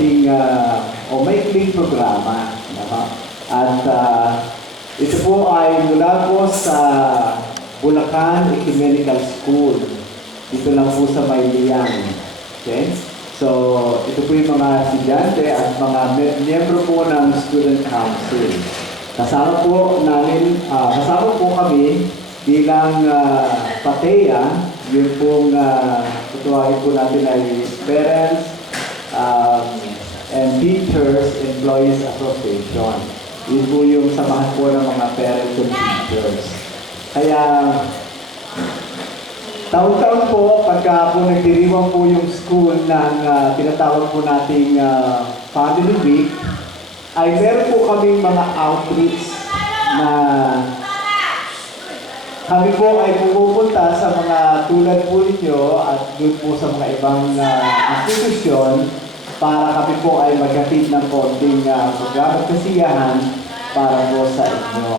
konting o maikling programa. Diba? At ito po ay mula po sa Bulacan Ecumenical School. Dito lang po sa Maynilang. Okay? So, ito po yung mga estudyante at mga miyembro po ng Student Council. Kasama po kami bilang PATEA, yun pong tutuwagin po natin ay Parents and Teachers Employees Association. Yun po yung samahan po ng mga parents and teachers. Kaya, taon-taon po, pagka po nagdiriwang po yung school ng tinatawag po nating Family Week, ay meron po kaming mga outreach na kami po ay pupunta sa mga tulad po ninyo at doon po sa mga ibang institusyon para kami po ay maghatid ng konting programa at kasiyahan para po sa inyo.